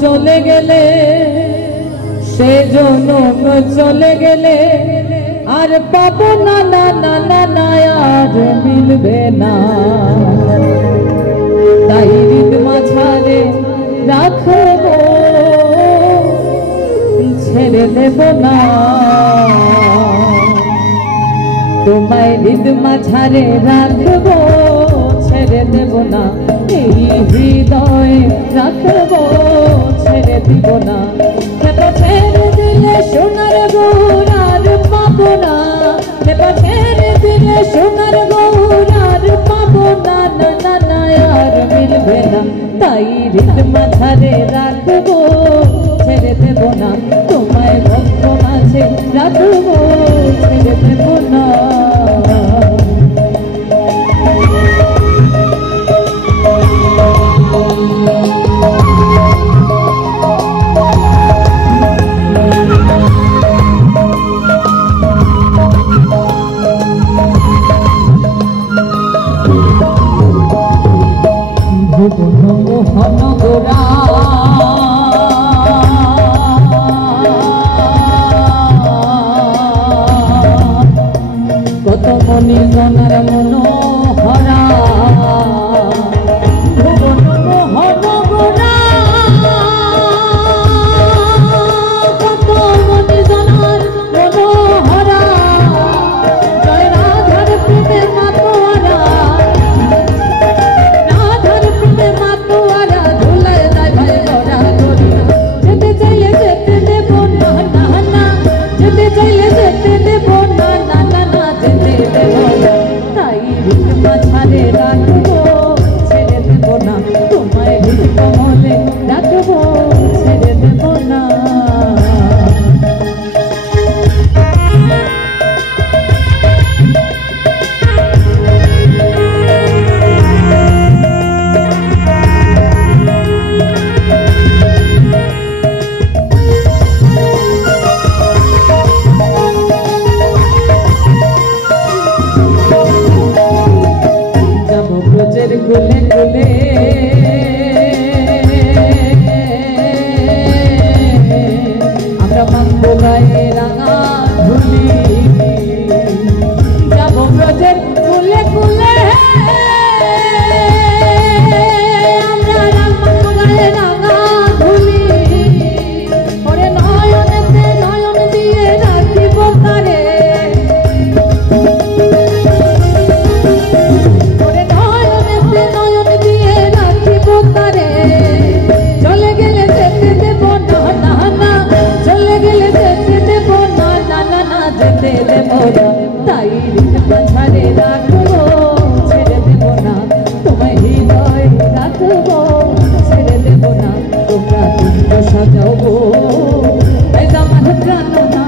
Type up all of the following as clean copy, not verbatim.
চলে গেলে সে জনম চলে গেলে আর পাবো না না না না না আর মিলবে না তাই হৃদ মাঝারে রাখবো ছেড়ে দেব না তোমায় হৃদ মাঝারে রাখবো ছেড়ে দেব না এই হৃদয়ে রাখবো ছেড়ে দিব না ছেড়ে দিলে সোনার গৌর আর পাবো না ছেড়ে দিলে সোনার গৌর আর পাবো না না না না আর মিলবে না তাই হৃদ মাঝারে রাখবো ছেড়ে দেব না তোমায় ভক্ত মাঝে রাখবো ছেড়ে দেব না কত মনে জনার মনোহরা কত মনে জনার মনোহরা জয় রাধার প্রেমে মাতোয়ারা রাধার প্রেমে মাতোয়ারা ধুলায় যায় ভাই গড়া গড়িয়া যেতে চাইলে যেতে দেব না না না যেতে চাইলে যেতে দেব না না না না যেতে দেব না তাই হৃদ মাঝারে রাখবো ছেড়ে দেব না তোমায় হৃদ কমলে রাখবো ছেড়ে দেব না গুলে গুলে আমরা মানবো গায়ে রাঙা ধুলি যাবো ব্রজের গুলে গুলে আমরা মানবো গায়ে রাঙা ধুলি ওরে নয়নেতে নয়ন দিয়ে রাখিব তারে চলে গেলে যেতে দেব না না না চলে গেলে যেতে দেব না না না না যেতে দেব না তাই হৃদ মাঝারে রাখবো ছেড়ে দেব না তোমায় হৃদয় রাখবো ছেড়ে দেব না তোমরা কুঞ্জ সাজাবো আমার প্রাণ না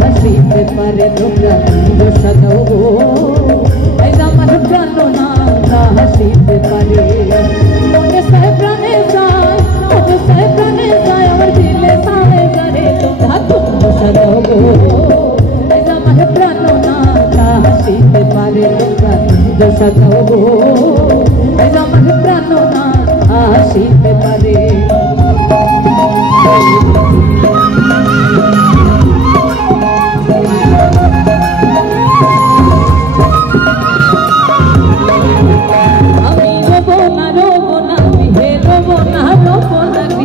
হাসিতে পারে তোমরা কুঞ্জ সাজাবো আমার প্রাণ না হাসিতে পারে মনে সায় প্রাণে যায় মনে সায় প্রাণে যায় আমার দিলে সায় করে তোমরা কুঞ্জ সাজাবো আমার প্রাণ না হাসিতে পারে তোমরা কুঞ্জ সাজাবো আমার প্রাণ না হাসিতে পারে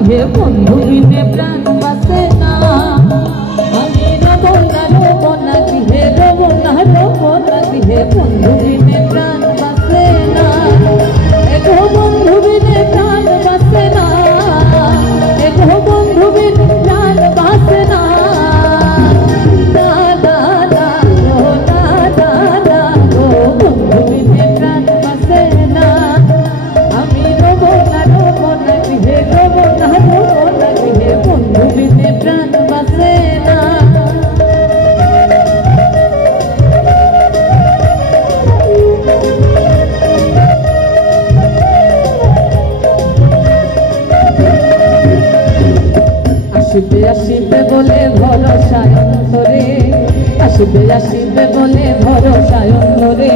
হে বন্ধু বিনে প্রাণ বাসে না আমি রব না হে রব না হে বন্ধু বিনে প্রাণ বাসে না এগো বন্ধু বিনে প্রাণ বাসে না এগো বন্ধু বিনে প্রাণ বাসে না না না না না না না বন্ধু বিনে প্রাণ বাসে না আমি রব না হে রব না হে বন্ধু বিনে প্রাণ বাসে না আসিবে আসিবে বলে ভরসায় অন্তরে আসিবে আসিবে বলে ভরসায় অন্তরে